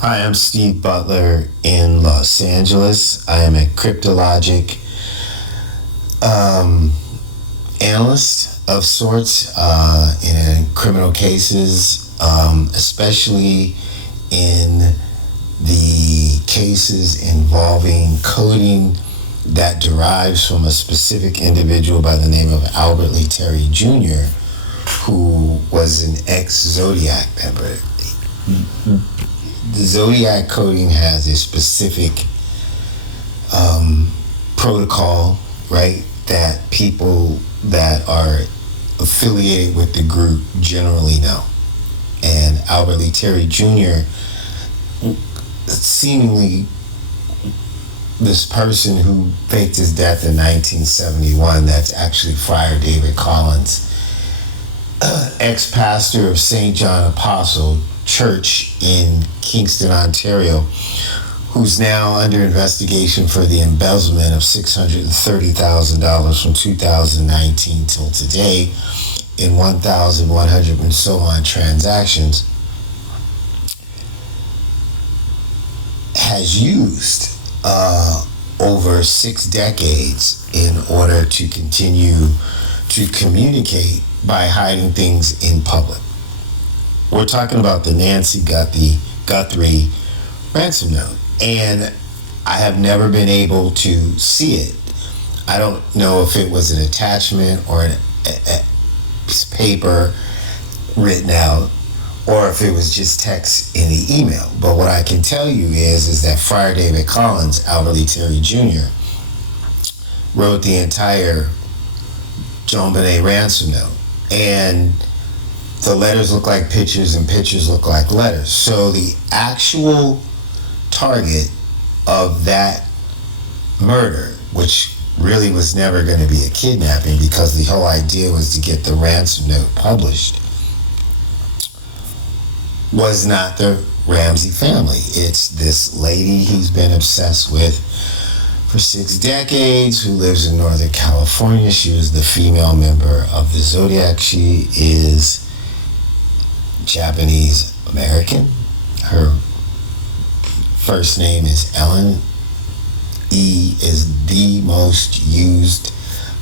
Hi, I'm Steve Butler in Los Angeles. I am a cryptologic analyst of sorts in criminal cases, especially in the cases involving coding that derives from a specific individual by the name of Albert Lee Terry Jr., who was an ex-Zodiac member. The Zodiac coding has a specific protocol, right, that people that are affiliated with the group generally know. And Albert Lee Terry Jr., seemingly this person who faked his death in 1971, that's actually Friar David Collins, ex-pastor of St. John Apostle Church in Kingston, Ontario, who's now under investigation for the embezzlement of $630,000 from 2019 till today in 1,100 and so on transactions, has used over 6 decades in order to continue to communicate by hiding things in public. We're talking about the Nancy Guthrie ransom note, and I have never been able to see it. I don't know if it was an attachment or a piece of paper written out, or if it was just text in the email. But what I can tell you is that Friar David Collins, Albert Lee Terry Jr., wrote the entire JonBenet ransom note, and the letters look like pictures and pictures look like letters. So the actual target of that murder, which really was never going to be a kidnapping because the whole idea was to get the ransom note published, was not the Ramsey family. It's this lady he's been obsessed with for 6 decades who lives in Northern California. She was the female member of the Zodiac. She is Japanese American. Her first name is Ellen. E is the most used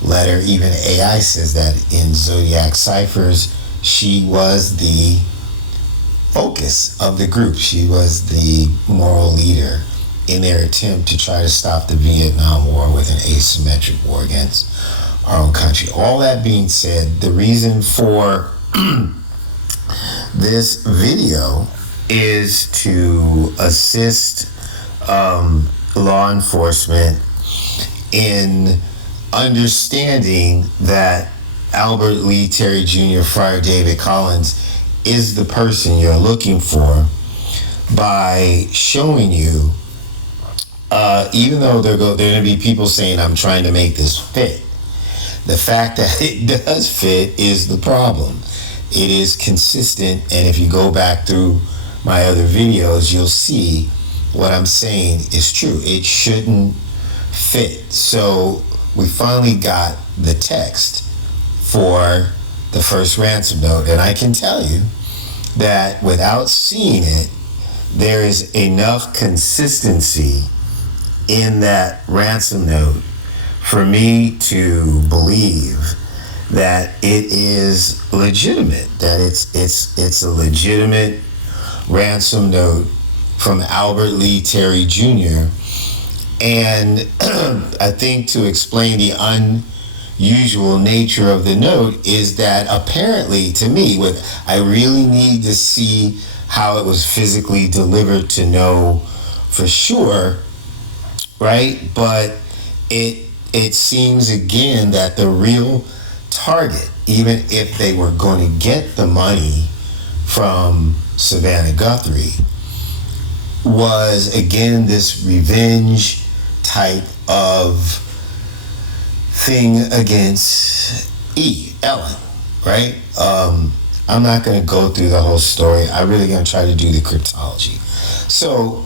letter. Even AI says that in Zodiac ciphers, she was the focus of the group. She was the moral leader in their attempt to try to stop the Vietnam War with an asymmetric war against our own country. All that being said, the reason for this video is to assist law enforcement in understanding that Albert Lee Terry Jr., Friar David Collins, is the person you're looking for by showing you, even though there are going to be people saying, I'm trying to make this fit, the fact that it does fit is the problem. It is consistent, and if you go back through my other videos, you'll see what I'm saying is true. It shouldn't fit. So we finally got the text for the first ransom note, and I can tell you that without seeing it, there is enough consistency in that ransom note for me to believe that it is legitimate, that it's a legitimate ransom note from Albert Lee Terry Jr. And I think to explain the unusual nature of the note is that apparently, to me, I really need to see how it was physically delivered to know for sure, right? But it seems again that the real target, even if they were going to get the money from Savannah Guthrie, was again this revenge type of thing against Ellen, right? I'm not going to go through the whole story. I'm really going to try to do the cryptology. So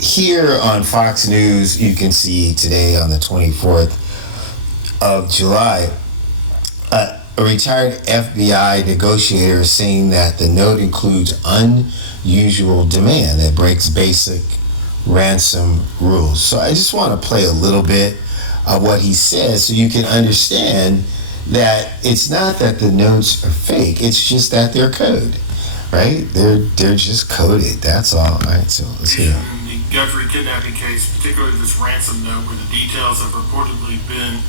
here on Fox News, you can see today on the 24th of July, A retired FBI negotiator is saying that the note includes unusual demand that breaks basic ransom rules. So I just want to play a little bit of what he says so you can understand that it's not that the notes are fake, it's just that they're code, right? They're just coded, that's all. All right, so let's hear it. In the Guthrie kidnapping case, particularly this ransom note, where the details have reportedly been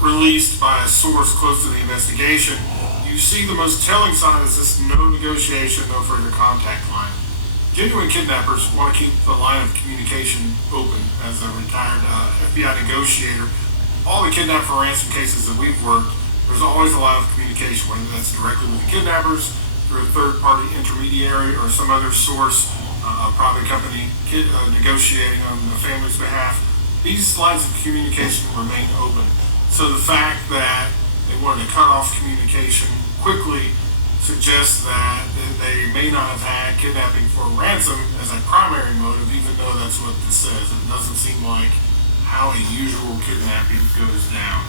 released by a source close to the investigation, you see the most telling sign is this no negotiation, no further contact line. Genuine kidnappers want to keep the line of communication open. As a retired FBI negotiator, all the kidnap for ransom cases that we've worked, there's always a line of communication, whether that's directly with the kidnappers, through a third-party intermediary, or some other source, a private company negotiating on the family's behalf. These lines of communication remain open. So the fact that they wanted to cut off communication quickly suggests that they may not have had kidnapping for ransom as a primary motive, even though that's what this says. It doesn't seem like how a usual kidnapping goes down.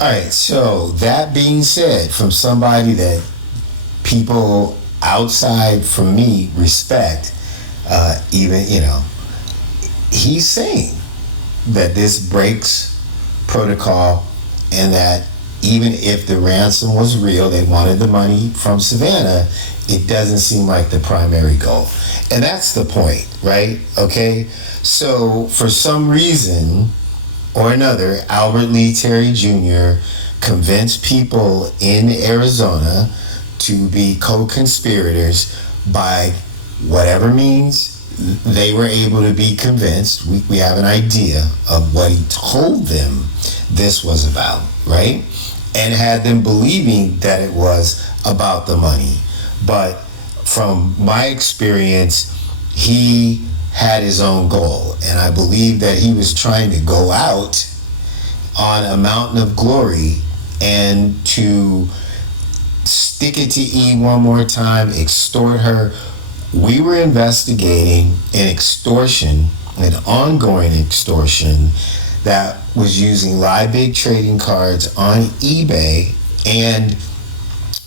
All right, so that being said, from somebody that people outside from me respect, even, he's saying that this breaks protocol, and that even if the ransom was real, they wanted the money from Savannah, it doesn't seem like the primary goal. And that's the point, right? Okay, so for some reason or another, Albert Lee Terry Jr. convinced people in Arizona to be co-conspirators by whatever means they were able to be convinced. We have an idea of what he told them this was about, right? And had them believing that it was about the money. But from my experience, he had his own goal. And I believe that he was trying to go out on a mountain of glory and to stick it to E one more time, extort her. We were investigating an extortion, an ongoing extortion that was using Liebig trading cards on eBay and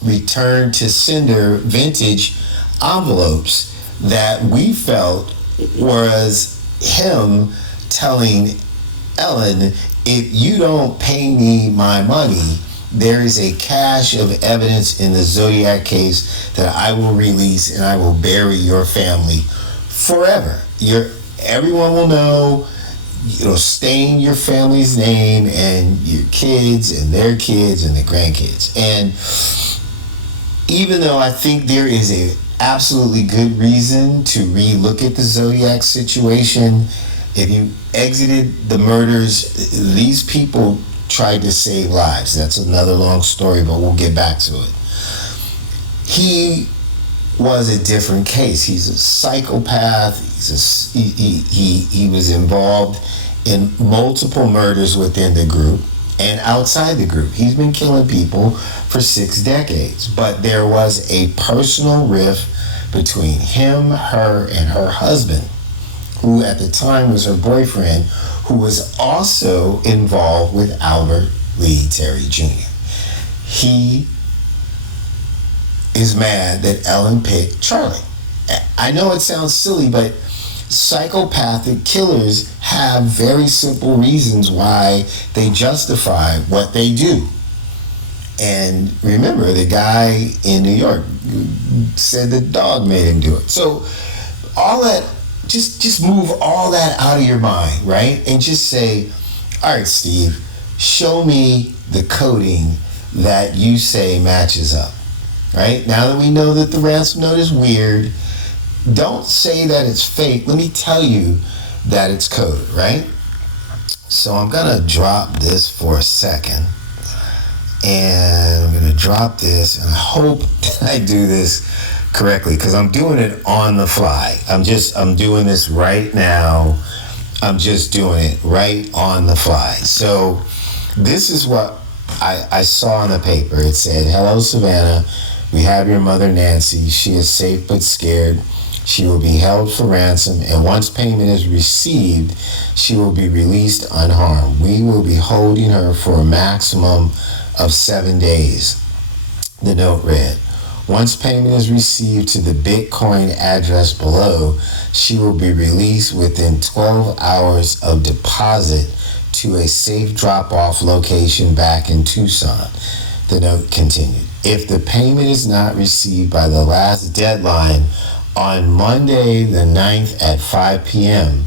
return to sender vintage envelopes that we felt was him telling Ellen, if you don't pay me my money, there is a cache of evidence in the Zodiac case that I will release, and I will bury your family forever. Everyone will know, stain your family's name and your kids and their kids and their grandkids. And even though I think there is a absolutely good reason to re-look at the Zodiac situation, if you exited the murders, these people tried to save lives. That's another long story, but we'll get back to it. He was a different case. He's a psychopath. He was involved in multiple murders within the group and outside the group. He's been killing people for 6 decades. But there was a personal rift between him, her, and her husband, who at the time was her boyfriend, who was also involved with Albert Lee Terry Jr. He is mad that Ellen picked Charlie. I know it sounds silly, but psychopathic killers have very simple reasons why they justify what they do. And remember, the guy in New York said the dog made him do it. So all that, just move all that out of your mind, right? And just say, all right, Steve, show me the coding that you say matches up, right? Now that we know that the ransom note is weird, don't say that it's fake. Let me tell you that it's coded, right? So I'm gonna drop this for a second. And I'm gonna drop this, and I hope that I do this correctly, because I'm doing it on the fly. I'm doing this right now. I'm just doing it right on the fly. So this is what I saw in the paper. It said, "Hello, Savannah. We have your mother, Nancy. She is safe but scared. She will be held for ransom, and once payment is received, she will be released unharmed. We will be holding her for a maximum of 7 days. The note read, once payment is received to the Bitcoin address below, she will be released within 12 hours of deposit to a safe drop-off location back in Tucson. The note continued, if the payment is not received by the last deadline on Monday the 9th at 5 p.m.,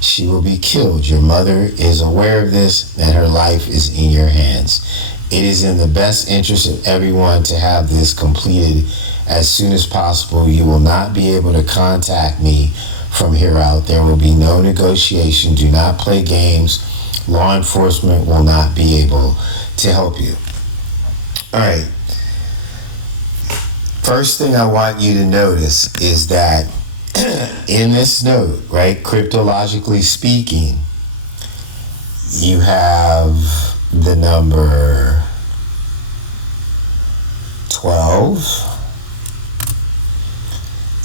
she will be killed. Your mother is aware of this and her life is in your hands. It is in the best interest of everyone to have this completed as soon as possible. You will not be able to contact me from here out. There will be no negotiation. Do not play games. Law enforcement will not be able to help you. All right. First thing I want you to notice is that in this note, right, cryptologically speaking, you have the number 12,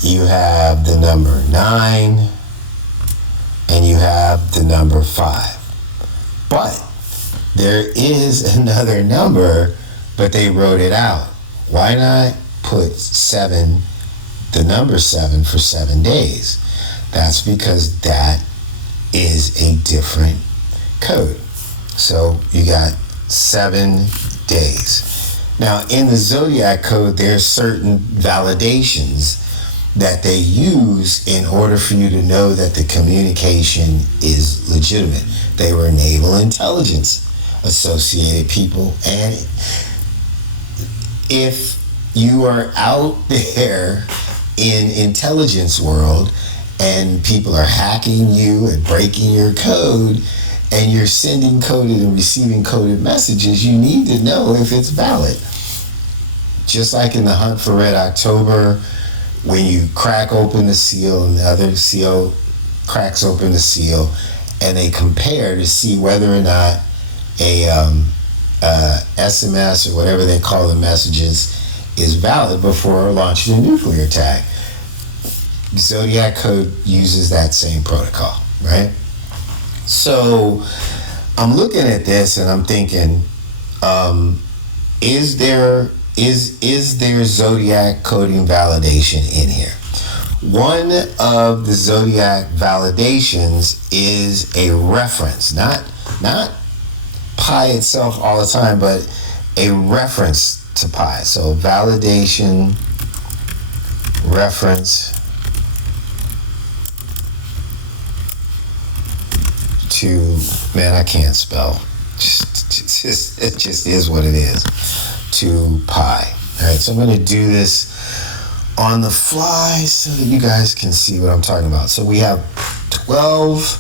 you have the number 9, and you have the number 5. But there is another number, but they wrote it out. Why not put 7, the number 7 for 7 days? That's because that is a different code. So you got 7 days. Now in the Zodiac code, there's certain validations that they use in order for you to know that the communication is legitimate. They were naval intelligence associated people, and if you are out there in intelligence world and people are hacking you and breaking your code and you're sending coded and receiving coded messages, you need to know if it's valid. Just like in the Hunt for Red October, when you crack open the seal and the other seal cracks open the seal, and they compare to see whether or not a SMS or whatever they call the messages is valid before launching a nuclear attack. Zodiac code uses that same protocol, right? So I'm looking at this and I'm thinking, is there Zodiac coding validation in here? One of the Zodiac validations is a reference, not pi itself all the time, but a reference to pi. So validation, reference to, man, I can't spell. It just is what it is. To pi. All right, so I'm going to do this on the fly so that you guys can see what I'm talking about. So we have 12,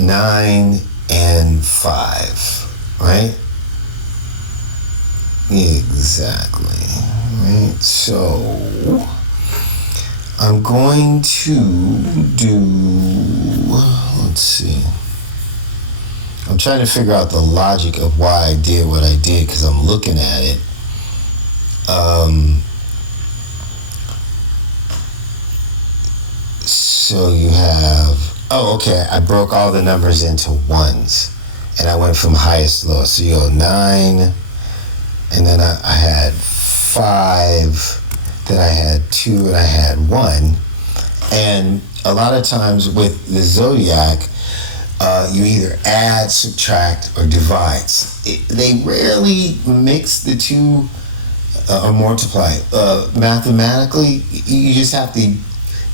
9, and 5, right? Exactly. Right. So I'm going to do, let's see. I'm trying to figure out the logic of why I did what I did because I'm looking at it. So you have, okay, I broke all the numbers into ones and I went from highest to lowest. So you go 9, and then I had 5, then I had 2, and I had 1. And a lot of times with the Zodiac, you either add, subtract, or divide. They rarely mix the two or multiply. Mathematically, you just have to,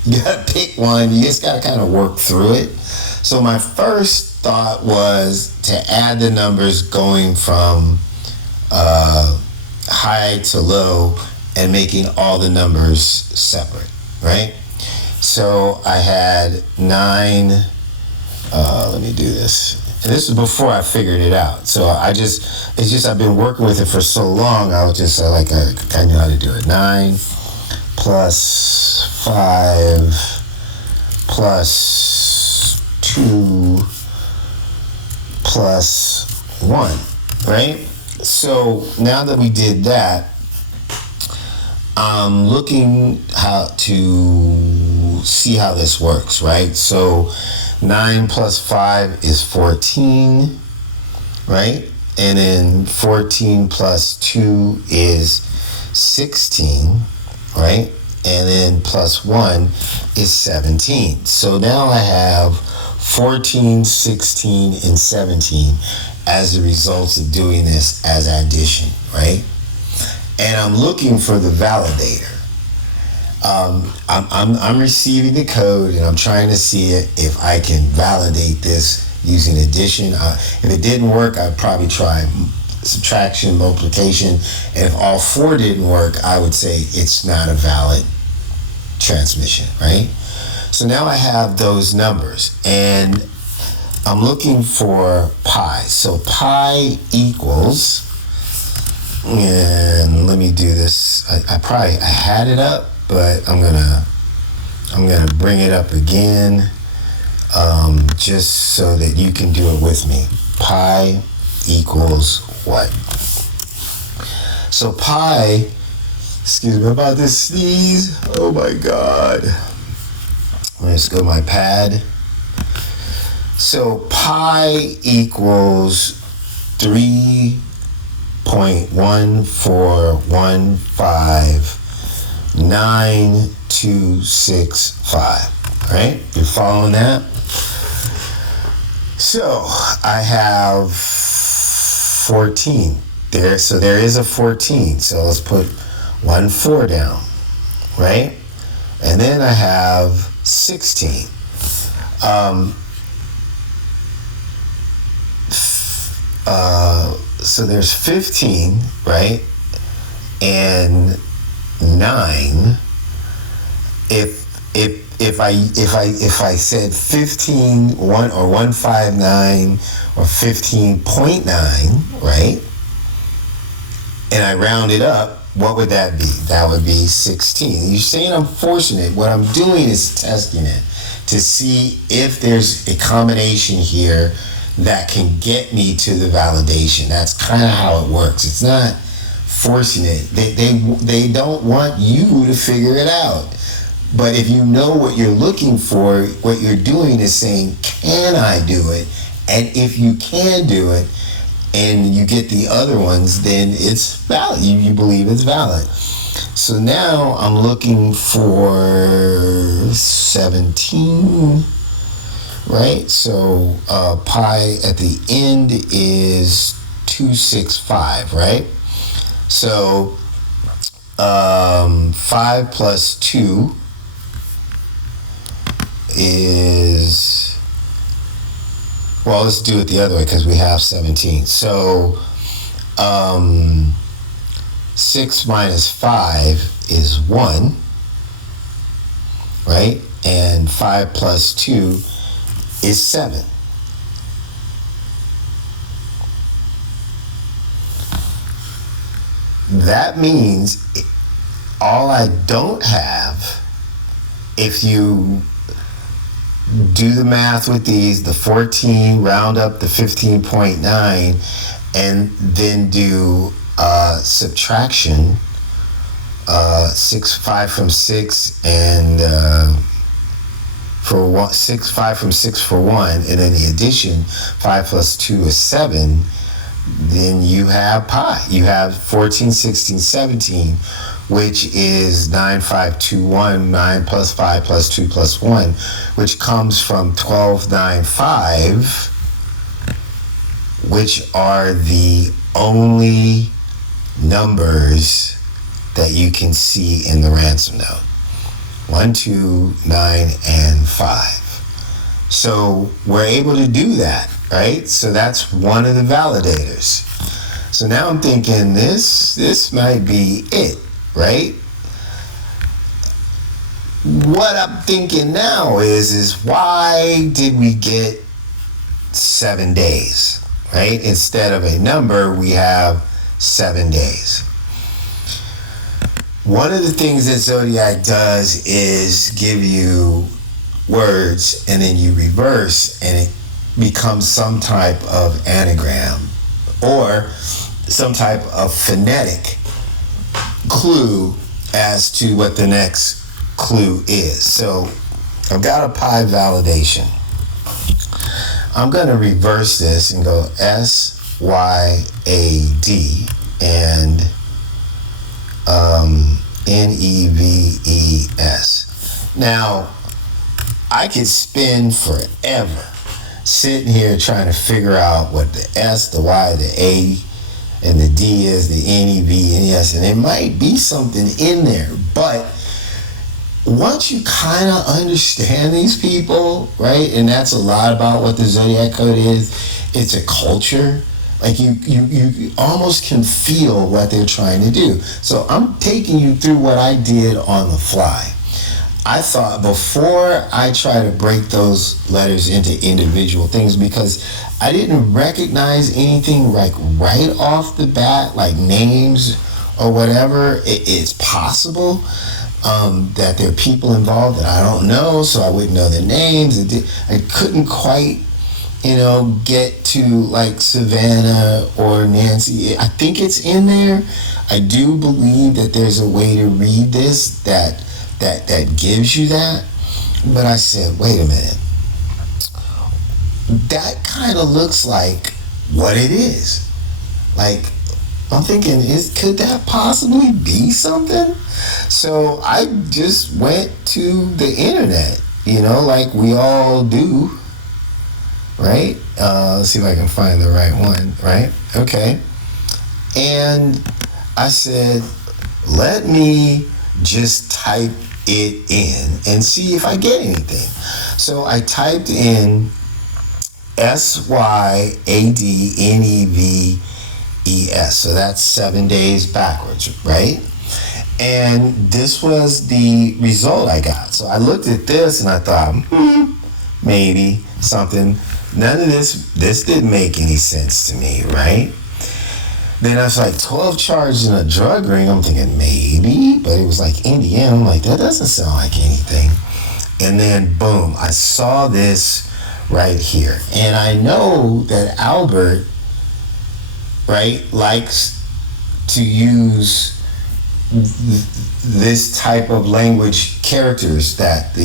you gotta pick one. You just gotta kind of work through it. So my first thought was to add the numbers going from high to low and making all the numbers separate, right? So I had 9, let me do this. And this is before I figured it out. So I've been working with it for so long, I was just I knew how to do it. 9 plus 5 plus 2 plus 1, right? So now that we did that, I'm looking how to see how this works, right? So 9 plus 5 is 14, right? and then 14 plus 2 is 16, right? And then plus 1 is 17. So now I have 14, 16, and 17 as a result of doing this as addition, right? And I'm looking for the validator. I'm receiving the code and I'm trying to see if I can validate this using addition. If it didn't work, I'd probably try subtraction, multiplication, and if all four didn't work, I would say it's not a valid transmission, right? So now I have those numbers and I'm looking for pi. So pi equals, and let me do this. I had it up, but I'm gonna bring it up again, just so that you can do it with me. Pi equals what? So pi, excuse me about this sneeze. Oh my God. Let's go to my pad. So pi equals 3.14159265. Right? You're following that? So I have 14 there. So there is a 14. So let's put 1 4 down. Right? And then I have 16. So there's 15, right? And 9. If I said 15, 1 or 159 or 15.9, right? And I round it up, what would that be? That would be 16. You're saying I'm forcing it. What I'm doing is testing it to see if there's a combination here that can get me to the validation. That's kind of how it works. It's not forcing it. They don't want you to figure it out. But if you know what you're looking for, what you're doing is saying, can I do it? And if you can do it, and you get the other ones, then it's valid. You believe it's valid. So now I'm looking for 17, right? So pi at the end is 265, right? So 5 plus 2 is, well, let's do it the other way because we have 17. So 6 minus 5 is 1, right? And 5 plus 2 is 7. That means all I don't have, if you do the math with these, the 14, round up the 15.9, and then do subtraction, 5 from 6, and for 1, 5 from 6 for 1, and then the addition, 5 plus 2 is 7, then you have pi. You have 14, 16, 17, which is 9521, 9 plus 5 plus 2 plus 1, which comes from 1295, which are the only numbers that you can see in the ransom note. 1, 2, 9, and 5. So we're able to do that, right? So that's one of the validators. So now I'm thinking this might be it, right? What I'm thinking now is why did we get 7 days, right? Instead of a number, we have 7 days. One of the things that Zodiac does is give you words and then you reverse and it becomes some type of anagram or some type of phonetic clue as to what the next clue is. So I've got a pi validation. I'm going to reverse this and go S, and Neves. Now, I could spend forever sitting here trying to figure out what the S, the Y, the A, and the D is, the Neves, and there might be something in there, but once you kind of understand these people, right, and that's a lot about what the Zodiac Code is, it's a culture. Like you almost can feel what they're trying to do. So I'm taking you through what I did on the fly. I thought before I try to break those letters into individual things, because I didn't recognize anything like right off the bat, like names or whatever. It's possible that there are people involved that I don't know, so I wouldn't know their names. I couldn't quite, get to like Savannah or Nancy. I think it's in there. I do believe that there's a way to read this that gives you that. But I said, wait a minute. That kind of looks like what it is. Like, I'm thinking, could that possibly be something? So I just went to the internet, like we all do, right? Let's see if I can find the right one, right? Okay. And I said, let me just type it in and see if I get anything. So I typed in SYADNEVES. So that's 7 days backwards, right? And this was the result I got. So I looked at this and I thought, maybe something. None of this didn't make any sense to me, right? Then I was like, 12 charges in a drug ring. I'm thinking maybe, but it was like Indiana. I'm like, that doesn't sound like anything. And then boom, I saw this right here. And I know that Albert, right, likes to use this type of language characters that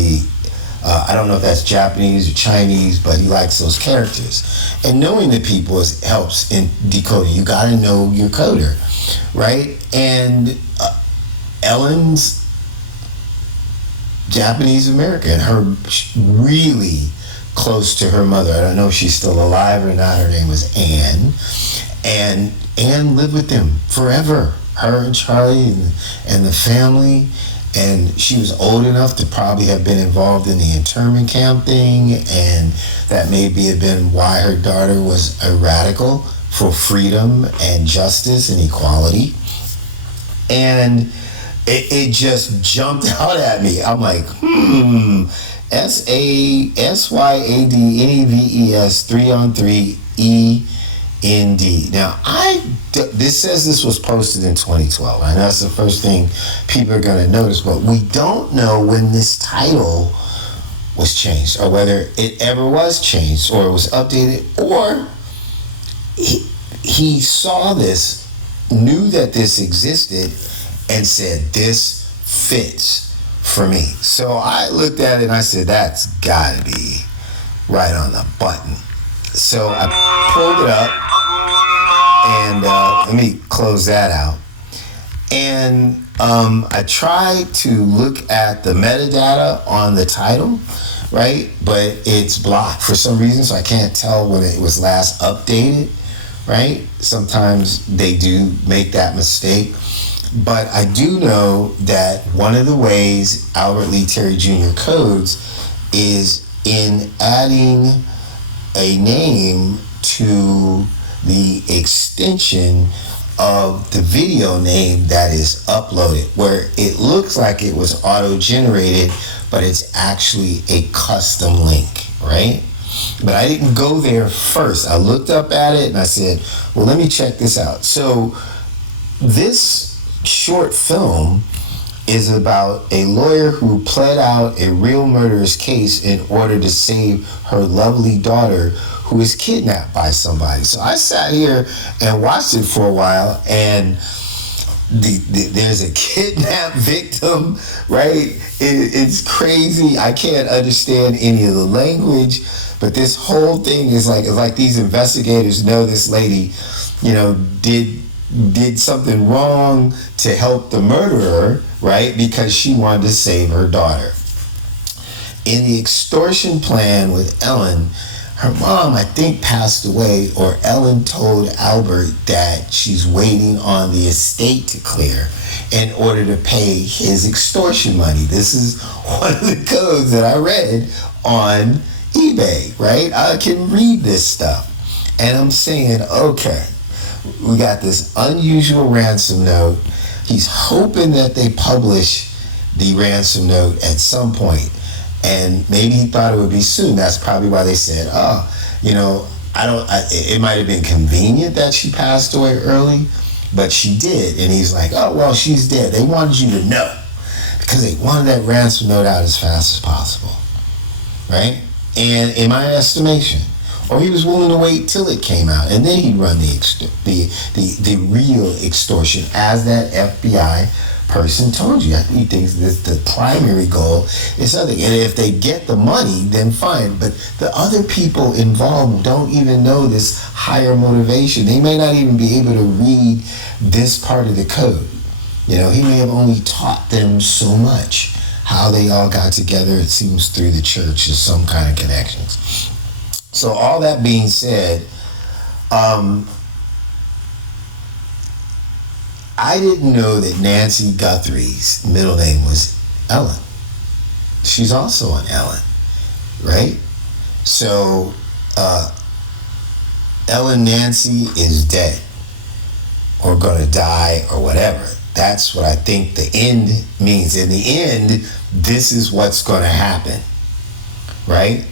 I don't know if that's Japanese or Chinese, but he likes those characters. And knowing the people helps in decoding. You got to know your coder, right? And Ellen's Japanese American, her really close to her mother. I don't know if she's still alive or not. Her name was Anne. And Anne lived with them forever. Her and Charlie and the family. And she was old enough to probably have been involved in the internment camp thing, and that maybe have been why her daughter was a radical for freedom and justice and equality. And it just jumped out at me. I'm like, SYADNEVES 3-on-3 END. Now, this says this was posted in 2012, and that's the first thing people are going to notice, but we don't know when this title was changed, or whether it ever was changed, or it was updated, or he saw this, knew that this existed, and said, this fits for me. So I looked at it and I said, that's got to be right on the button. So I pulled it up, and let me close that out. And I tried to look at the metadata on the title, right? But it's blocked for some reason, so I can't tell when it was last updated, right? Sometimes they do make that mistake. But I do know that one of the ways Albert Lee Terry Jr. codes is in adding a name to the extension of the video name that is uploaded, where it looks like it was auto-generated, but it's actually a custom link, right? But I didn't go there first. I looked up at it and I said, well, let me check this out. So this short film is about a lawyer who pled out a real murderous case in order to save her lovely daughter who is kidnapped by somebody. So I sat here and watched it for a while, and there's a kidnapped victim, right? It's crazy. I can't understand any of the language, but this whole thing is like these investigators know this lady, did something wrong to help the murderer, right? Because she wanted to save her daughter. In the extortion plan with Ellen, her mom, I think, passed away, or Ellen told Albert that she's waiting on the estate to clear in order to pay his extortion money. This is one of the codes that I read on eBay, right? I can read this stuff. And I'm saying, okay, we got this unusual ransom note. He's hoping that they publish the ransom note at some point. And maybe he thought it would be soon. That's probably why they said, it might have been convenient that she passed away early, but she did. And he's like, oh, well, she's dead. They wanted you to know because they wanted that ransom note out as fast as possible, right? And in my estimation, or he was willing to wait till it came out, and then he'd run the real extortion as that FBI person told you. I think he thinks that the primary goal is something. And if they get the money, then fine. But the other people involved don't even know this higher motivation. They may not even be able to read this part of the code. He may have only taught them so much. How they all got together, it seems, through the church is some kind of connections. So all that being said, I didn't know that Nancy Guthrie's middle name was Ellen. She's also an Ellen, right? So Ellen Nancy is dead or going to die or whatever. That's what I think the end means. In the end, this is what's going to happen, right?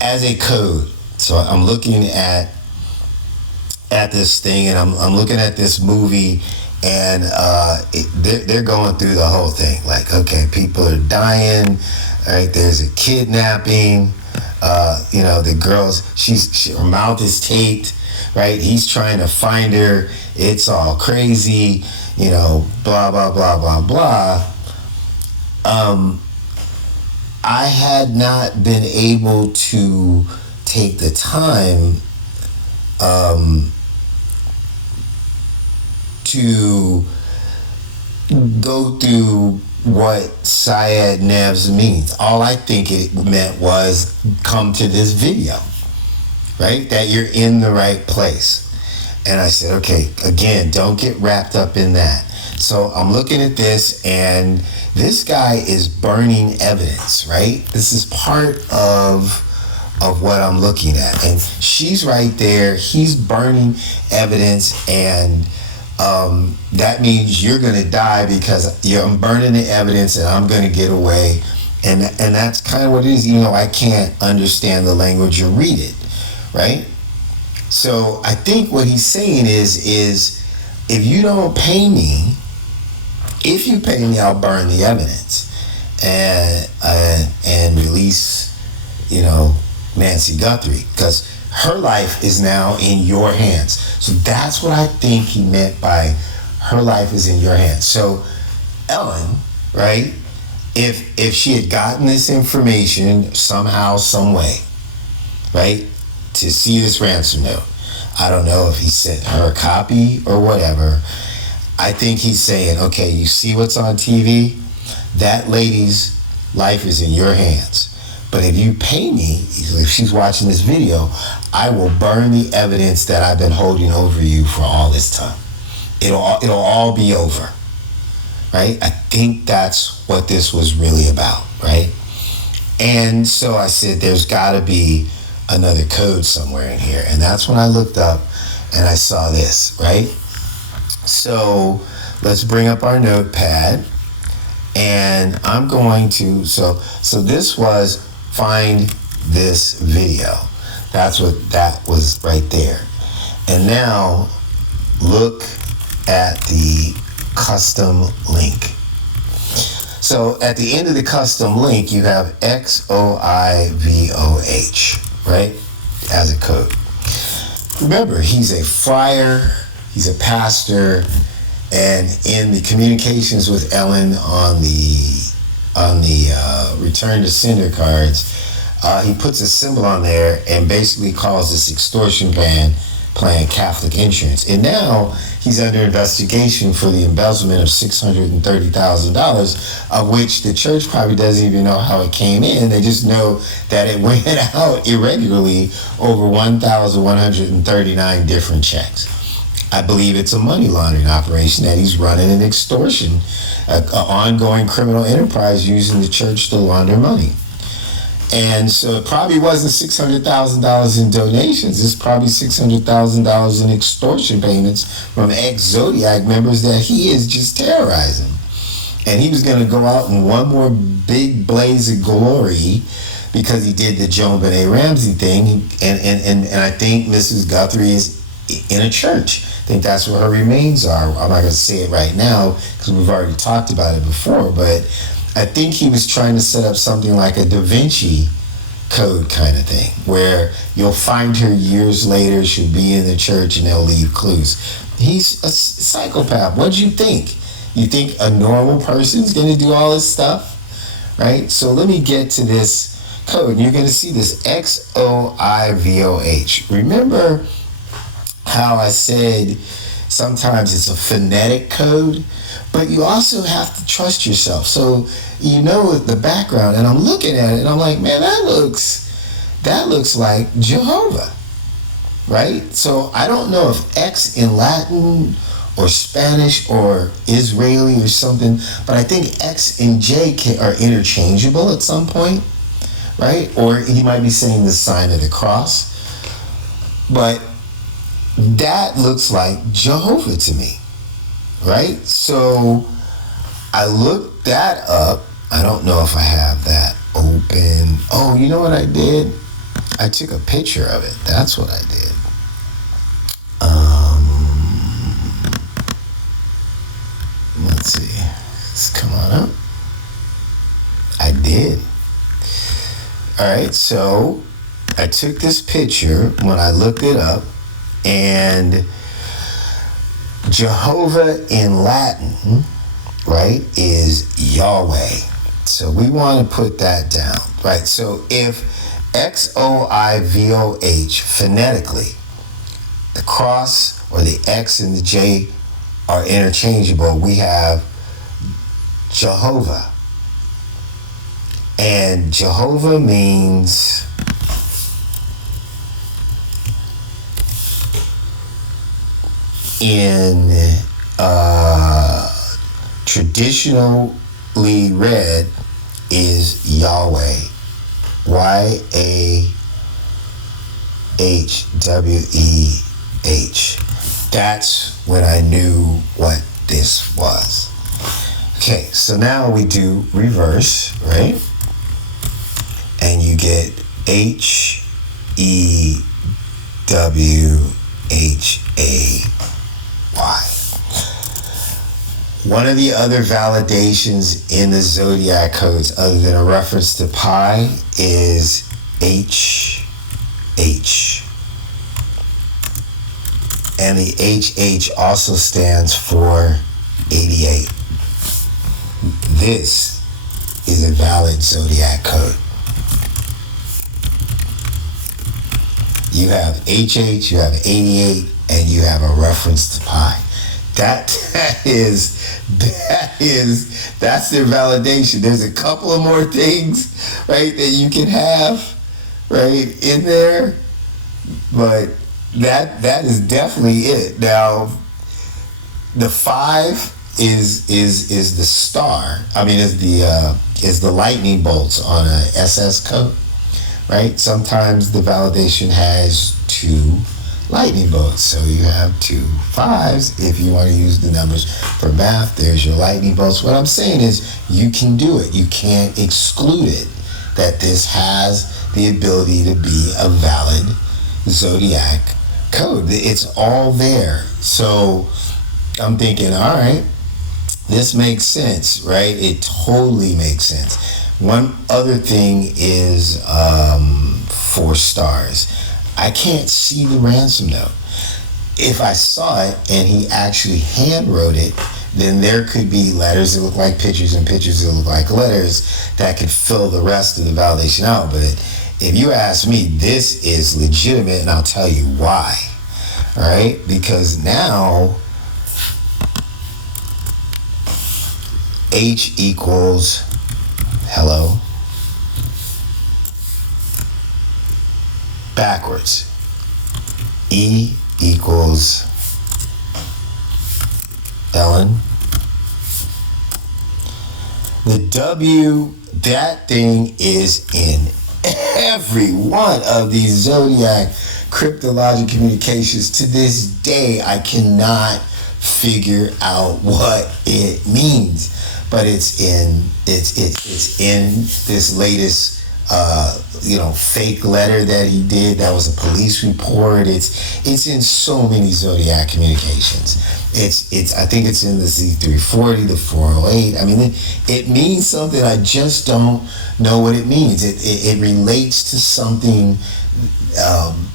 As a code, so I'm looking at this thing, and I'm looking at this movie, and they're going through the whole thing. Like, okay, people are dying, right? There's a kidnapping. The girl's her mouth is taped, right? He's trying to find her. It's all crazy, blah blah blah blah blah. I had not been able to take the time to go through what Syed Nevs means. All I think it meant was come to this video, right? That you're in the right place. And I said, okay, again, don't get wrapped up in that. So I'm looking at this, and this guy is burning evidence, right? This is part of what I'm looking at. And she's right there. He's burning evidence, and that means you're going to die because I'm burning the evidence and I'm going to get away. And that's kind of what it is. I can't understand the language or read it, right? So I think what he's saying is if you don't pay me, if you pay me, I'll burn the evidence and release, Nancy Guthrie, because her life is now in your hands. So that's what I think he meant by her life is in your hands. So Ellen, right, if she had gotten this information somehow, some way, right, to see this ransom note, I don't know if he sent her a copy or whatever. I think he's saying, okay, you see what's on TV? That lady's life is in your hands. But if you pay me, if she's watching this video, I will burn the evidence that I've been holding over you for all this time. It'll all be over, right? I think that's what this was really about, right? And so I said, there's got to be another code somewhere in here. And that's when I looked up and I saw this, right? So let's bring up our notepad, and I'm going to, so this was find this video. That's what that was right there. And now look at the custom link. So at the end of the custom link, you have XOIVOH, right, as a code. remember, he's a friar, he's a pastor, and in the communications with Ellen on the return to sender cards, he puts a symbol on there and basically calls this extortion plan Catholic insurance. And now he's under investigation for the embezzlement of $630,000, of which the church probably doesn't even know how it came in. They just know that it went out irregularly over 1,139 different checks. I believe it's a money laundering operation that he's running, an extortion, an ongoing criminal enterprise using the church to launder money. And so it probably wasn't $600,000 in donations. It's probably $600,000 in extortion payments from ex-Zodiac members that he is just terrorizing. And he was going to go out in one more big blaze of glory because he did the Joan Benet Ramsey thing. And I think Mrs. Guthrie is in a church. I think that's where her remains are. I'm not going to say it right now because we've already talked about it before, but I think he was trying to set up something like a Da Vinci Code kind of thing, where you'll find her years later, she'll be in the church and they'll leave clues. He's a psychopath. What do you think? You think a normal person's going to do all this stuff? Right? So let me get to this code. You're going to see this XOIVOH. Remember how I said sometimes it's a phonetic code, but you also have to trust yourself. So you know the background, and I'm looking at it and I'm like, man, that looks like Jehovah, right? So I don't know if X in Latin or Spanish or Israeli or something, but I think X and J are interchangeable at some point, right? Or he might be saying the sign of the cross, but that looks like Jehovah to me, right? So I looked that up. I don't know if I have that open. Oh, you know what I did? I took a picture of it. That's what I did. Let's see. Let's come on up. I did. All right, so I took this picture when I looked it up, and Jehovah in Latin, right, is Yahweh. So we want to put that down, right? So if XOIVOH phonetically, the cross or the X and the J are interchangeable, we have Jehovah. And Jehovah means in traditionally read is Yahweh, YAHWEH. That's when I knew what this was. Okay, so now we do reverse, right? And you get HEWHAY. One of the other validations in the Zodiac codes, other than a reference to pi, is HH. And the HH also stands for 88. This is a valid Zodiac code. You have HH, you have 88, and you have a reference to pi. That's their validation. There's a couple of more things, right, that you can have, right, in there, but that is definitely it. Now, the 5 is the star. I mean, is the lightning bolts on a SS code, right? Sometimes the validation has 2 lightning bolts, so you have 2 5s. If you want to use the numbers for math, there's your lightning bolts. What I'm saying is you can do it. You can't exclude it, that this has the ability to be a valid Zodiac code. It's all there. So I'm thinking, all right, this makes sense, right? It totally makes sense. One other thing is 4 stars. I can't see the ransom note. If I saw it and he actually hand wrote it, then there could be letters that look like pictures and pictures that look like letters that could fill the rest of the validation out. But if you ask me, this is legitimate, and I'll tell you why. All right? Because now H equals hello backwards. E equals Ellen. The W, that thing is in every one of these Zodiac cryptologic communications. To this day, I cannot figure out what it means, but it's in this latest fake letter that he did. That was a police report. It's in so many Zodiac communications. I think it's in the Z340, the 408. I mean, it means something. I just don't know what it means. It relates to something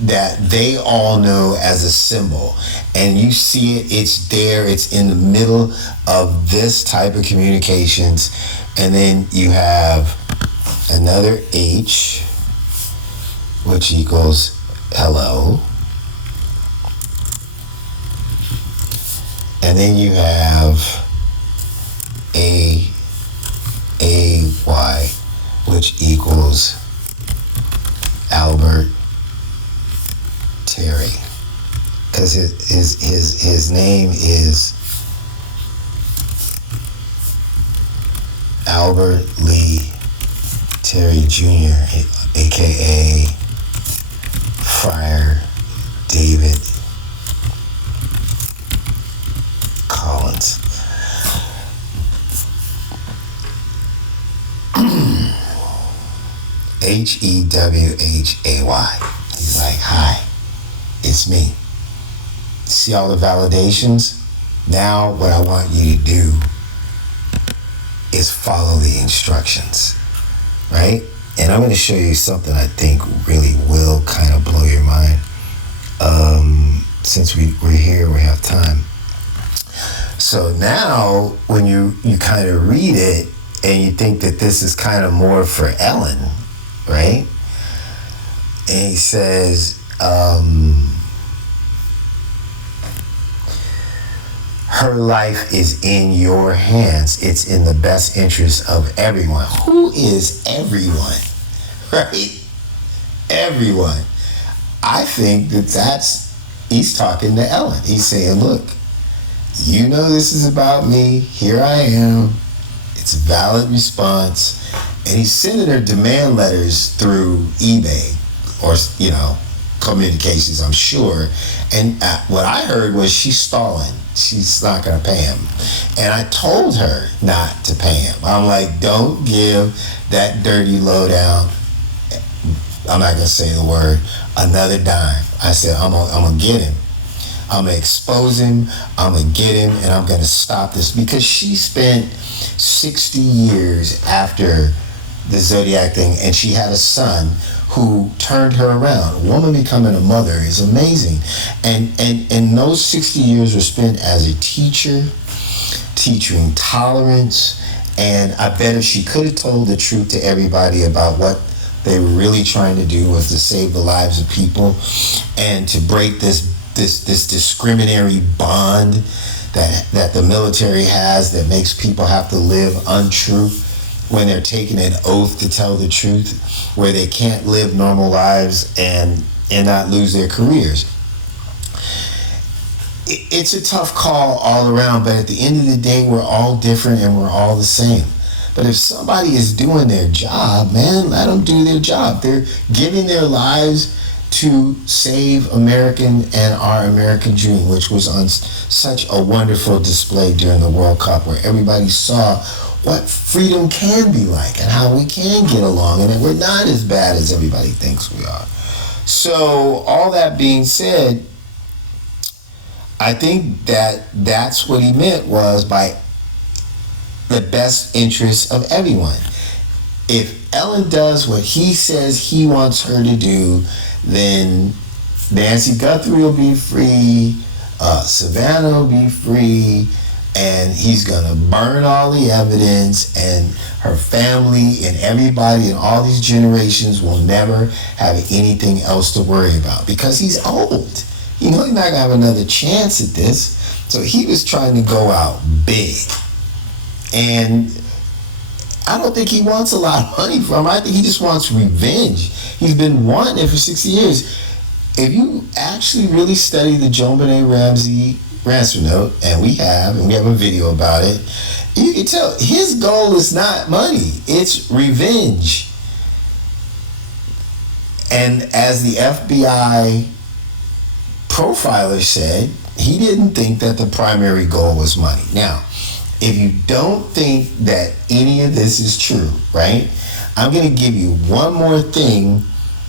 that they all know as a symbol, and you see it. It's there. It's in the middle of this type of communications, and then you have another H, which equals hello. And then you have A, Y, which equals Albert Terry. Because his name is Albert Lee Terry Jr., aka Friar David Collins. Hewhay. He's like, hi, it's me. See all the validations? Now what I want you to do is follow the instructions, right? And I'm going to show you something I think really will kind of blow your mind. Since we're here, we have time. So now when you kind of read it and you think that this is kind of more for Ellen, right? And he says, her life is in your hands. It's in the best interest of everyone. Who is everyone? Right? Everyone. I think he's talking to Ellen. He's saying, look, you know this is about me. Here I am. It's a valid response. And he's sending her demand letters through eBay or, communications, I'm sure. And what I heard was she's stalling. She's not going to pay him. And I told her not to pay him. I'm like, don't give that dirty lowdown, I'm not going to say the word, another dime. I said, I'm going to get him. I'm going to expose him. I'm going to get him, and I'm going to stop this. Because she spent 60 years after the Zodiac thing, and she had a son who turned her around. A woman becoming a mother is amazing. And those 60 years were spent as a teacher, teaching tolerance, and I bet if she could have told the truth to everybody about what they were really trying to do was to save the lives of people and to break this discriminatory bond that the military has that makes people have to live untrue when they're taking an oath to tell the truth, where they can't live normal lives and not lose their careers. It's a tough call all around, but at the end of the day, we're all different and we're all the same. But if somebody is doing their job, man, let them do their job. They're giving their lives to save American and our American dream, which was on such a wonderful display during the World Cup, where everybody saw what freedom can be like and how we can get along and that we're not as bad as everybody thinks we are. So all that being said, I think that's what he meant was by the best interest of everyone. If Ellen does what he says he wants her to do, then Nancy Guthrie will be free, Savannah will be free, and he's gonna burn all the evidence, and her family and everybody in all these generations will never have anything else to worry about because he's old. You know he's not gonna have another chance at this. So he was trying to go out big. And I don't think he wants a lot of money from it. I think he just wants revenge. He's been wanting it for 60 years. If you actually really study the JonBenet Ramsey ransom note, and we have a video about it, you can tell his goal is not money, it's revenge. And as the FBI profiler said, he didn't think that the primary goal was money. Now, if you don't think that any of this is true, right, I'm going to give you one more thing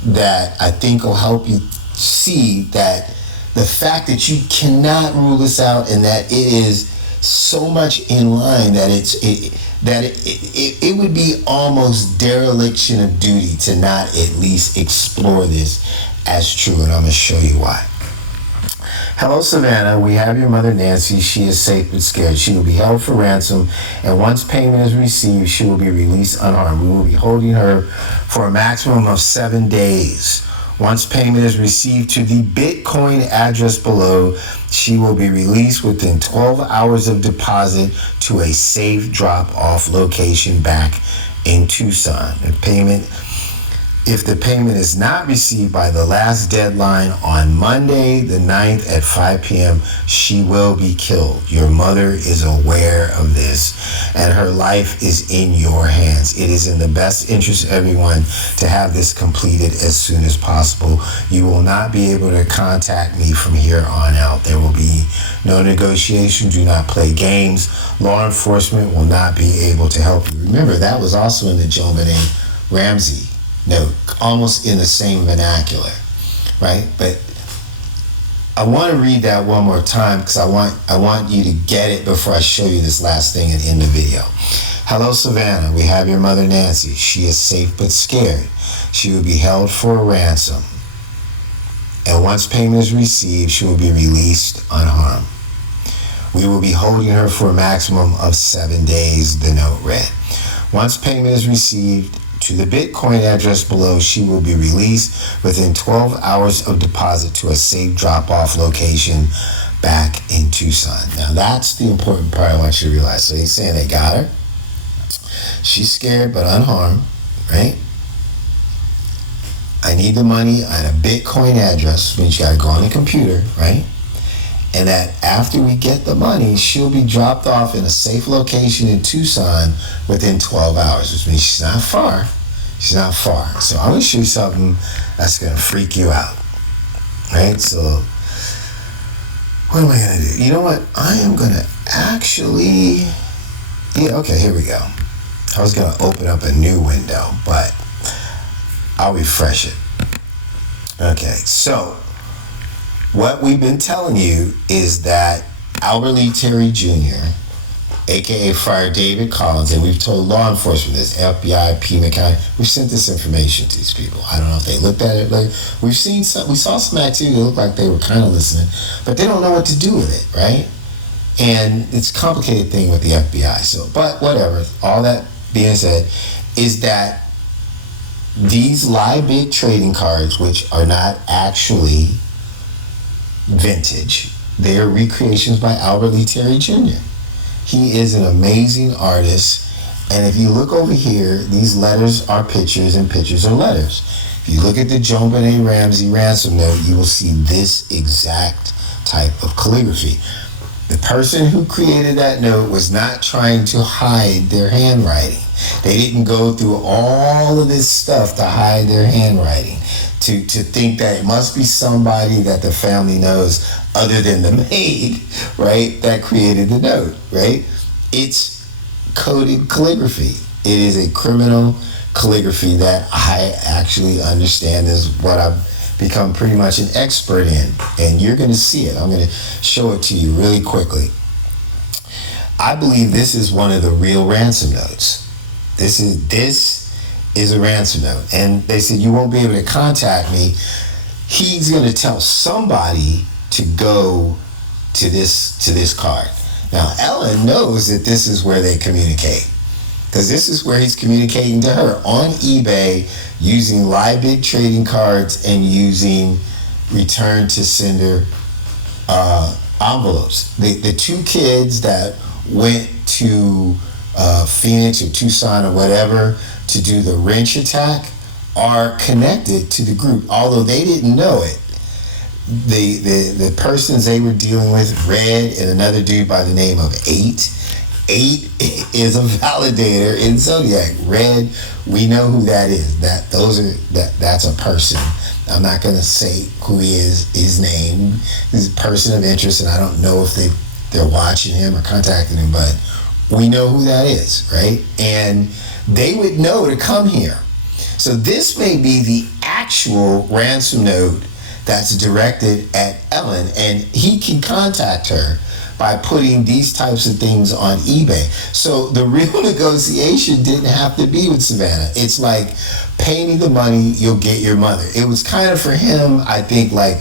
that I think will help you see that the fact that you cannot rule this out and that it is so much in line that it would be almost dereliction of duty to not at least explore this as true, and I'm going to show you why. Hello, Savannah. We have your mother, Nancy. She is safe but scared. She will be held for ransom, and once payment is received, she will be released unharmed. We will be holding her for a maximum of 7 days. Once payment is received to the Bitcoin address below, she will be released within 12 hours of deposit to a safe drop-off location back in Tucson. If the payment is not received by the last deadline on Monday, the 9th at 5 p.m., she will be killed. Your mother is aware of this, and her life is in your hands. It is in the best interest of everyone to have this completed as soon as possible. You will not be able to contact me from here on out. There will be no negotiation. Do not play games. Law enforcement will not be able to help you. Remember, that was also in the JonBenet Ramsey note, almost in the same vernacular, right? But I want to read that one more time because I want you to get it before I show you this last thing and end the video. Hello, Savannah. We have your mother, Nancy. She is safe but scared. She will be held for a ransom, and once payment is received, she will be released unharmed. We will be holding her for a maximum of 7 days, the note read. Once payment is received to the Bitcoin address below, she will be released within 12 hours of deposit to a safe drop-off location back in Tucson. Now, that's the important part I want you to realize. So he's saying they got her. She's scared but unharmed, right? I need the money on a Bitcoin address, which means you got to go on the computer, right? And that after we get the money, she'll be dropped off in a safe location in Tucson within 12 hours, which means she's not far. She's not far. So I'm going to show you something that's going to freak you out, right? So what am I going to do? You know what? I am going to actually, okay, here we go. I was going to open up a new window, but I'll refresh it. Okay, so what we've been telling you is that Albert Lee Terry Jr., aka Friar David Collins, and we've told law enforcement this, FBI, Pima County, we've sent this information to these people. I don't know if they looked at it. Like, we saw some activity that looked like they were kind of listening, but they don't know what to do with it, right? And it's a complicated thing with the FBI. So, but whatever. All that being said, is that these Liebig trading cards, which are not actually vintage, they are recreations by Albert Lee Terry Jr. He is an amazing artist, and if you look over here, these letters are pictures and pictures are letters. If you look at the JonBenet Ramsey ransom note, you will see this exact type of calligraphy. The person who created that note was not trying to hide their handwriting. They didn't go through all of this stuff to hide their handwriting, to think that it must be somebody that the family knows other than the maid, right, that created the note, right? It's coded calligraphy. It is a criminal calligraphy that I actually understand is what I've become pretty much an expert in, and you're going to see it. I'm going to show it to you really quickly. I believe this is one of the real ransom notes. This is a ransom note, and they said you won't be able to contact me he's going to tell somebody to go to this card. Now, Ellen knows that this is where they communicate, because this is where he's communicating to her on eBay using Liebig trading cards and using return to sender envelopes. The two kids that went to Phoenix or Tucson or whatever to do the wrench attack are connected to the group, although they didn't know it. The persons they were dealing with, Red and another dude by the name of Eight is a validator in Zodiac. Red, we know who that is. That's a person. I'm not going to say who he is, his name. He's a person of interest, and I don't know if they're watching him or contacting him, but we know who that is, right? And they would know to come here. So this may be the actual ransom note that's directed at Ellen, and he can contact her by putting these types of things on eBay. So the real negotiation didn't have to be with Savannah. It's like, pay me the money, you'll get your mother. It was kind of for him, I think, like,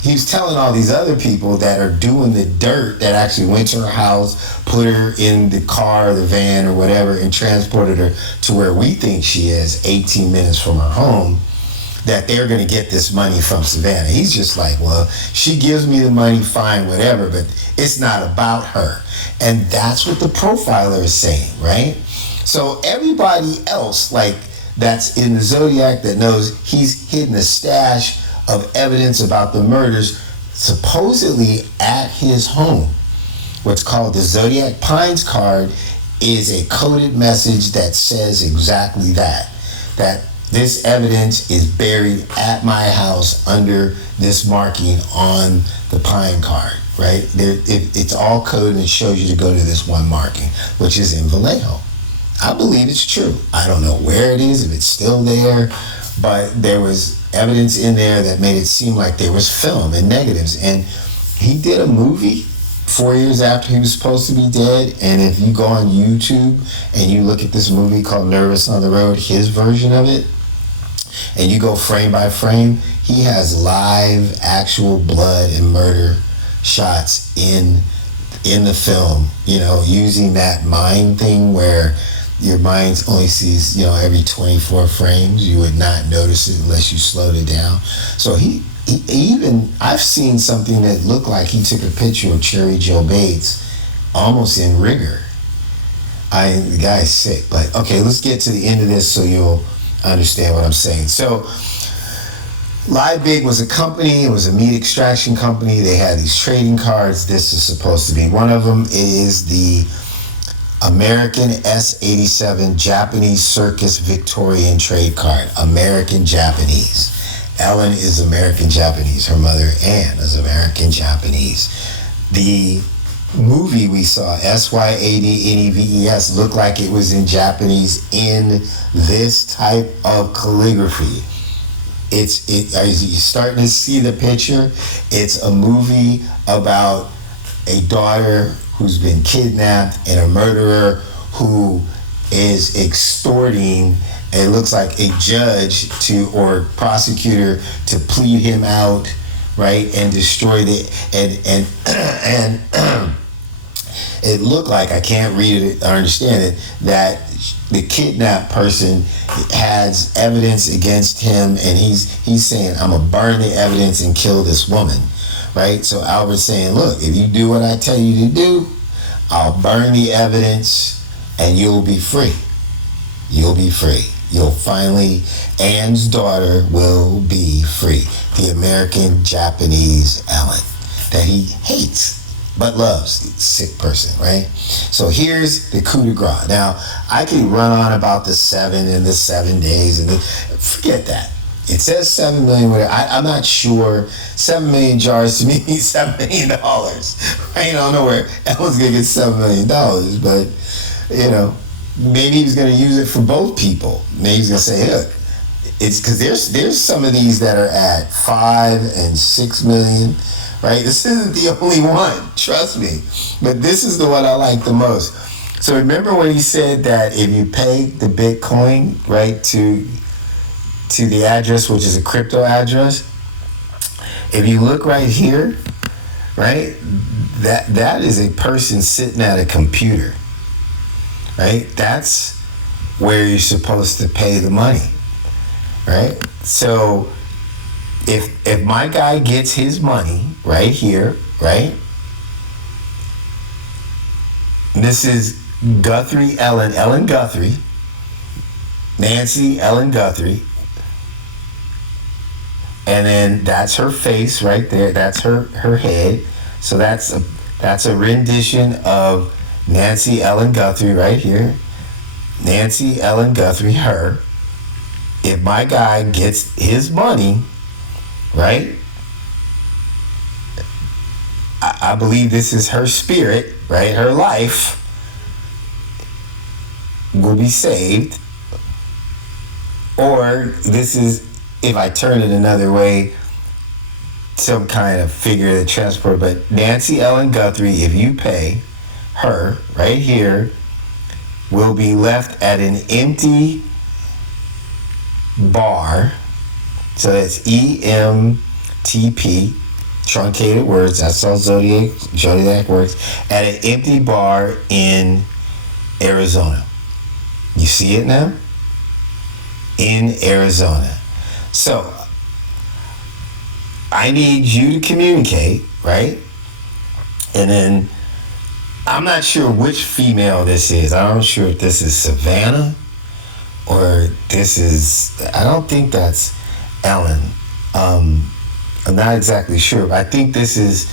he was telling all these other people that are doing the dirt, that actually went to her house, put her in the car, the van, or whatever, and transported her to where we think she is, 18 minutes from her home, that they're going to get this money from Savannah. He's just like, well, she gives me the money, fine, whatever, but it's not about her. And that's what the profiler is saying, right? So everybody else, like, that's in the Zodiac that knows he's hidden a stash of evidence about the murders supposedly at his home. What's called the Zodiac Pines card is a coded message that says exactly that this evidence is buried at my house under this marking on the pine card, right? It's all coded and shows you to go to this one marking, which is in Vallejo. I believe it's true. I don't know where it is, if it's still there, but there was evidence in there that made it seem like there was film and negatives. And he did a movie 4 years after he was supposed to be dead, and if you go on YouTube and you look at this movie called Nervous on the Road, his version of it, and you go frame by frame, he has live actual blood and murder shots in the film, you know, using that mind thing where your mind only sees, you know, every 24 frames. You would not notice it unless you slowed it down. So he even, I've seen something that looked like he took a picture of Cherry Joe Bates almost in rigor. The guy's sick, but okay, let's get to the end of this so you'll understand what I'm saying. So Liebig was a company. It was a meat extraction company. They had these trading cards. This is supposed to be one of them. It is the American S87 Japanese Circus Victorian trade card. American Japanese. Ellen is American Japanese. Her mother, Anne, is American Japanese. The movie we saw, SYADNEVES, looked like it was in Japanese in this type of calligraphy. As you're starting to see the picture, it's a movie about a daughter who's been kidnapped and a murderer who is extorting, it looks like, a judge or prosecutor to plead him out, right, and destroy and it looked like, I can't read it or understand it, that the kidnapped person has evidence against him, and he's saying, I'm gonna burn the evidence and kill this woman, right? So Albert's saying, look, if you do what I tell you to do, I'll burn the evidence and you'll be free. You'll be free. You'll finally, Anne's daughter will be free. The American Japanese Ellen that he hates but loves, sick person, right? So here's the coup de grace. Now, I could run on about the 7 and the 7 days, and forget that. It says 7 million, whatever. I'm not sure. 7 million jars to me means $7 million. I don't know where Ellen's gonna get $7 million, but, you know, maybe he's gonna use it for both people. Maybe he's gonna say, look, it's because there's some of these that are at 5 and 6 million. Right? This isn't the only one, trust me. But this is the one I like the most. So remember when he said that if you pay the Bitcoin, right, to the address, which is a crypto address, If you look right here, right, that is a person sitting at a computer, right? That's where you're supposed to pay the money, right? So if my guy gets his money right here, right? This is Guthrie, Ellen Guthrie, Nancy Ellen Guthrie, and then that's her face right there. That's her head. So that's a rendition of Nancy Ellen Guthrie right here. Nancy Ellen Guthrie, her. If my guy gets his money, right? I believe this is her spirit, right? Her life will be saved. Or this is, if I turn it another way, some kind of figure of transport. But Nancy Ellen Guthrie, if you pay her right here, will be left at an empty bar. So that's EMTP, truncated words. That's how Zodiac works. At an empty bar in Arizona. You see it now? In Arizona. So I need you to communicate, right? And then I'm not sure which female this is. I'm not sure if this is Savannah or this is, I don't think that's Ellen. I'm not exactly sure, but I think this is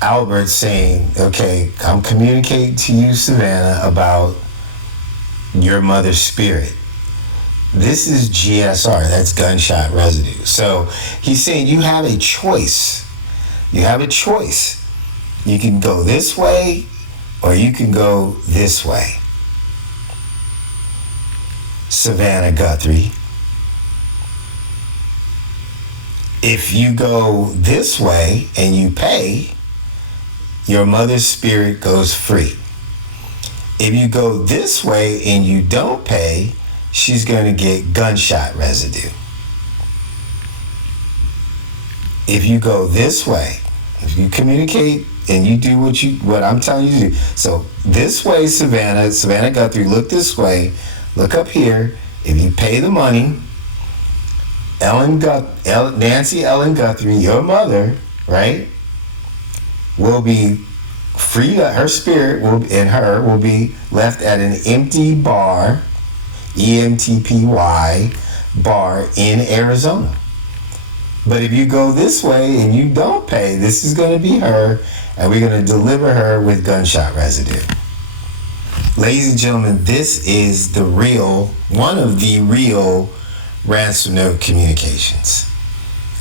Albert saying, okay, I'm communicating to you, Savannah, about your mother's spirit. This is GSR, that's gunshot residue. So he's saying you have a choice. You have a choice. You can go this way or you can go this way. Savannah Guthrie. If you go this way and you pay, your mother's spirit goes free. If you go this way and you don't pay, she's going to get gunshot residue. If you go this way, if you communicate and you do what I'm telling you to do. So this way, Savannah Guthrie, look this way, look up here. If you pay the money, Nancy Ellen Guthrie, your mother, right, will be free. Her spirit will be left at an empty bar, EMTPY bar in Arizona. But if you go this way and you don't pay, this is going to be her, and we're going to deliver her with gunshot residue. Ladies and gentlemen, this is one of the real ransom note communications.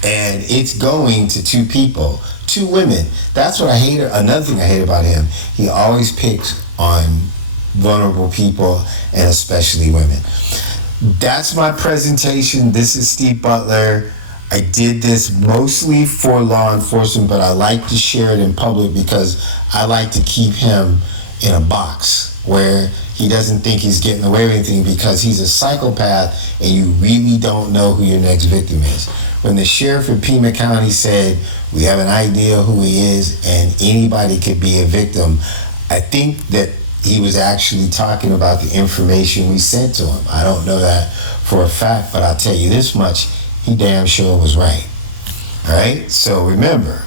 And it's going to two people, two women. That's what I hate. Another thing I hate about him, he always picks on vulnerable people and especially women. That's my presentation. This is Steve Butler. I did this mostly for law enforcement, but I like to share it in public because I like to keep him in a box where he doesn't think he's getting away with anything because he's a psychopath and you really don't know who your next victim is. When the sheriff in Pima County said, we have an idea who he is and anybody could be a victim, I think that he was actually talking about the information we sent to him. I don't know that for a fact, but I'll tell you this much, he damn sure was right. All right, so remember,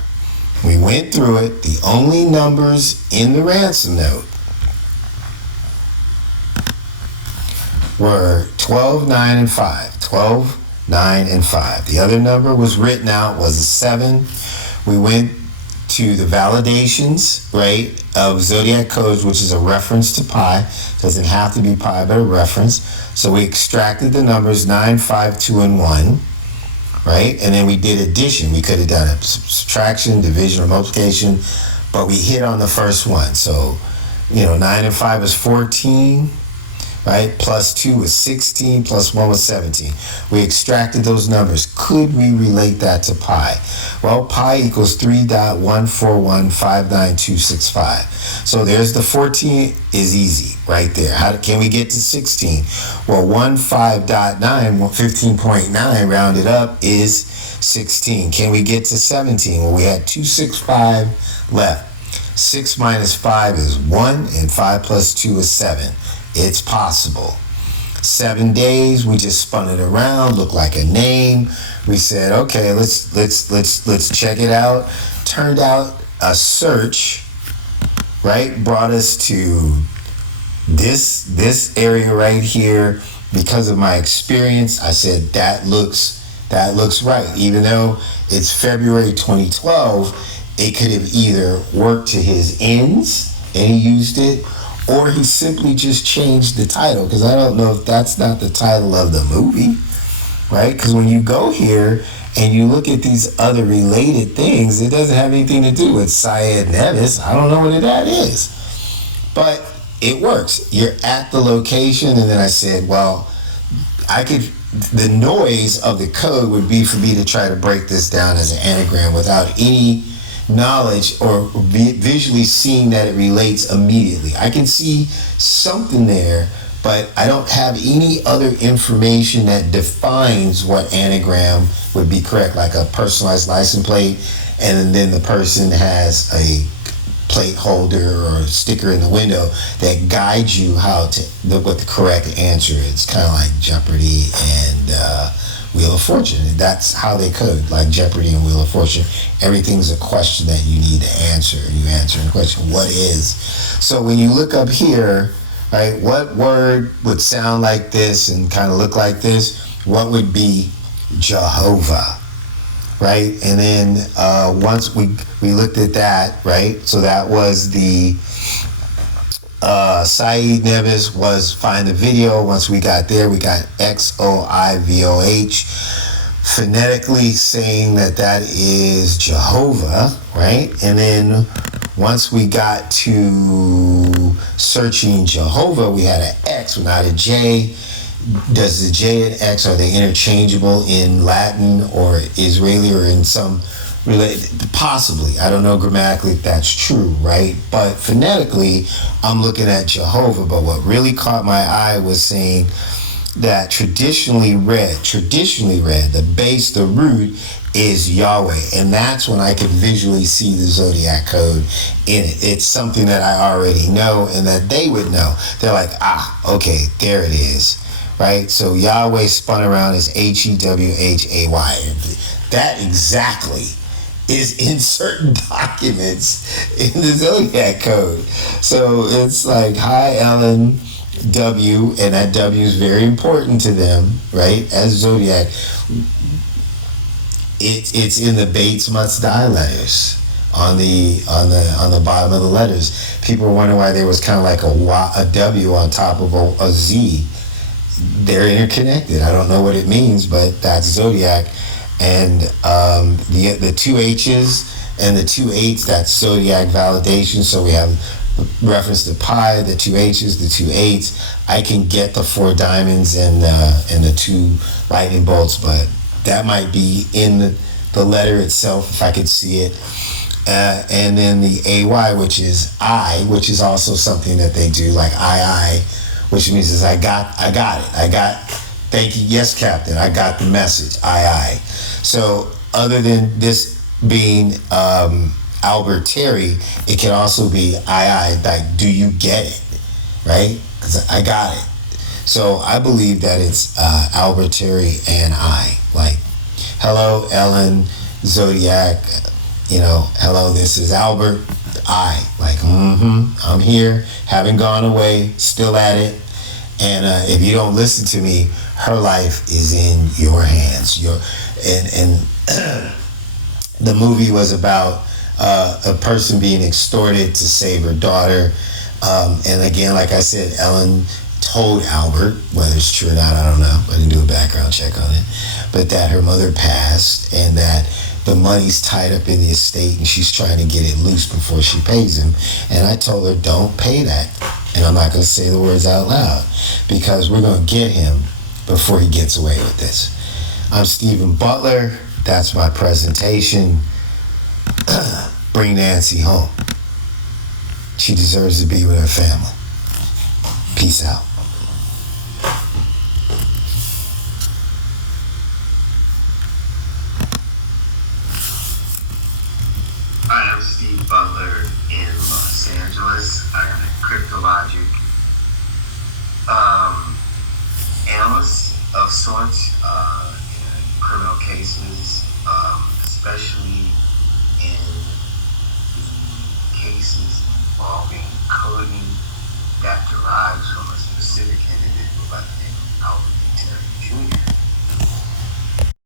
we went through it. The only numbers in the ransom note were 12, 9, and 5. 12, 9, and 5. The other number was written out, was a 7. We went to the validations, right, of Zodiac codes, which is a reference to pi. Doesn't have to be pi, but a reference. So we extracted the numbers 9, 5, 2, and 1, right? And then we did addition. We could have done a subtraction, division, or multiplication, but we hit on the first one. So, 9 and 5 is 14. Right? Plus 2 was 16, plus 1 was 17. We extracted those numbers. Could we relate that to pi? Well, pi equals 3.14159.265. So there's the 14 is easy right there. How can we get to 16? Well, 15.9 rounded up is 16. Can we get to 17? Well, we had 2, 6, 5 left. 6 minus 5 is 1, and 5 plus 2 is 7. It's possible. 7 days, we just spun it around, looked like a name. We said, okay, let's check it out. Turned out a search, right, brought us to this area right here. Because of my experience, I said that looks right. Even though it's February 2012, it could have either worked to his ends and he used it, or he simply just changed the title, because I don't know if that's not the title of the movie, right? Because when you go here and you look at these other related things, it doesn't have anything to do with Syed Nevis. I don't know what that is. But it works. You're at the location, and then I said, well, the noise of the code would be for me to try to break this down as an anagram without any knowledge or visually seeing that it relates immediately. I can see something there, but I don't have any other information that defines what anagram would be correct, like a personalized license plate, and then the person has a plate holder or a sticker in the window that guides you what the correct answer is. Kind of like Jeopardy and Wheel of Fortune. That's how they code, like Jeopardy and Wheel of Fortune. Everything's a question that you need to answer, and you answer the question, what is? So when you look up here, right, what word would sound like this and kind of look like this? What would be Jehovah? Right? And then once we looked at that, right? So that was the Syed Nevis was find the video. Once we got there, we got XOIVOH, phonetically saying that is Jehovah, right? And then once we got to searching Jehovah, we had an X, not a J. Does the J and X, are they interchangeable in Latin or Israeli or in some related? Possibly. I don't know grammatically if that's true, right? But phonetically, I'm looking at Jehovah. But what really caught my eye was saying that traditionally read, the base, the root is Yahweh. And that's when I could visually see the Zodiac code in it. It's something that I already know and that they would know. They're like, okay, there it is. Right? So Yahweh spun around as Hewhay. That exactly is in certain documents in the Zodiac code. So it's like, hi, Ellen, W, and that W is very important to them, right? As Zodiac, it's in the Bates Must Die letters on the bottom of the letters. People were wondering why there was kind of like a W on top of a Z. They're interconnected. I don't know what it means, but that's Zodiac. And the 2 H's and the 2 8's, that's Zodiac validation. So we have reference to pi, the 2 H's, the 2 8's. I can get the 4 diamonds and the 2 lightning bolts, but that might be in the letter itself if I could see it. And then the AY, which is I, which is also something that they do, like I, which means is I got it. Thank you, yes, Captain, I got the message, I. So other than this being Albert Terry, it can also be I, like, do you get it, right? Because I got it. So I believe that it's Albert Terry and I, like, hello, Ellen, Zodiac, hello, this is Albert, I, like, I'm here, haven't gone away, still at it. And if you don't listen to me, her life is in your hands. And the movie was about a person being extorted to save her daughter. And again, like I said, Ellen told Albert, whether it's true or not, I don't know. I didn't do a background check on it. But that her mother passed and that the money's tied up in the estate and she's trying to get it loose before she pays him. And I told her, don't pay that. And I'm not going to say the words out loud because we're going to get him before he gets away with this. I'm Stephen Butler. That's my presentation. Bring Nancy home. She deserves to be with her family. Peace out.